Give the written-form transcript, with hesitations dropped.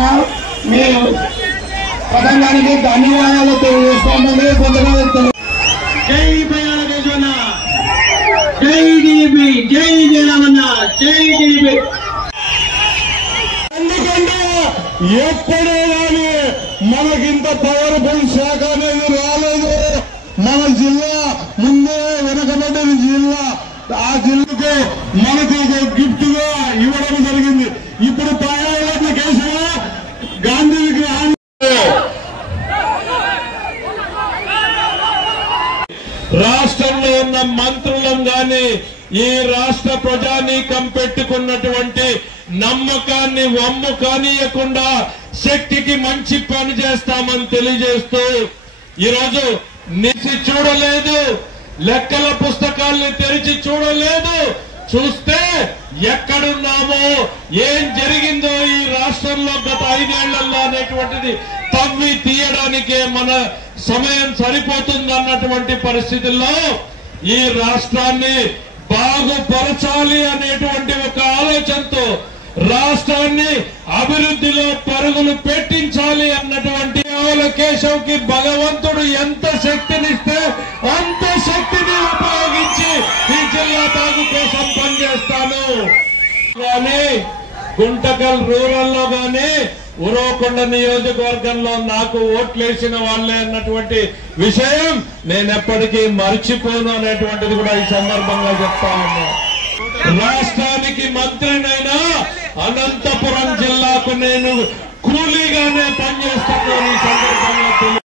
తెలియజేస్తున్నాం. మీ పథకానికి ధన్యవాదాలు తెలియజేసుకోండి. జై బయాల దేశన్న, జై టీడీపీ, జై జయరామన్న, జై టీడీపీ. ఎందుకంటే ఎప్పుడే కానీ మనకింత పవర్ఫుల్ శాఖ అనేది రాలేదు. మన జిల్లా ముందే వెనకబడ్డది జిల్లా. ఆ జిల్లాకు మనకు ఒక గిఫ్ట్ గా ఇవ్వడం జరిగింది. ఇప్పుడు 10,000 కేసులో గాంధీ విగ్రహాన్ని రాష్ట్రంలో ఉన్న మంత్రులను గాని ఈ రాష్ట్ర ప్రజానీకం పెట్టుకున్నటువంటి నమ్మకాన్ని వమ్ము కానీయకుండా శక్తికి మంచి పని చేస్తామని తెలియజేస్తూ ఈరోజు నిలిచి చూడలేదు, లెక్కల పుస్తకాల్ని తెరిచి చూడలేదు. చూస్తే ఎక్కడున్నామో, ఏం జరిగిందో ఈ రాష్ట్రంలో గత 5 ఏళ్లలో అనేటువంటిది తవ్వి తీయడానికే మన సమయం సరిపోతుంది అన్నటువంటి పరిస్థితుల్లో ఈ రాష్ట్రాన్ని బాగుపరచాలి అనేటువంటి ఒక ఆలోచనతో రాష్ట్రాన్ని అభివృద్ధిలో పరుగులు పెట్టించాలి అన్నటువంటి కేశవ్ కి భగవంతుడు ఎంత శక్తినిస్తే అంత శక్తిని ఉపయోగించి ఈ జిల్లా బాగు కోసం పనిచేస్తాను. కానీ గుంటకల్ రూరల్ లో గాని ఉరవకొండ నియోజకవర్గంలో నాకు ఓట్లేసిన వాళ్ళే అన్నటువంటి విషయం నేను ఎప్పటికీ మర్చిపోను అనేటువంటిది కూడా ఈ సందర్భంగా చెప్తా ఉన్నా. రాష్ట్రానికి మంత్రినైనా అనంతపురం జిల్లాకు నేను కూలీగానే పనిచేస్తున్నాను ఈ సందర్భంగా.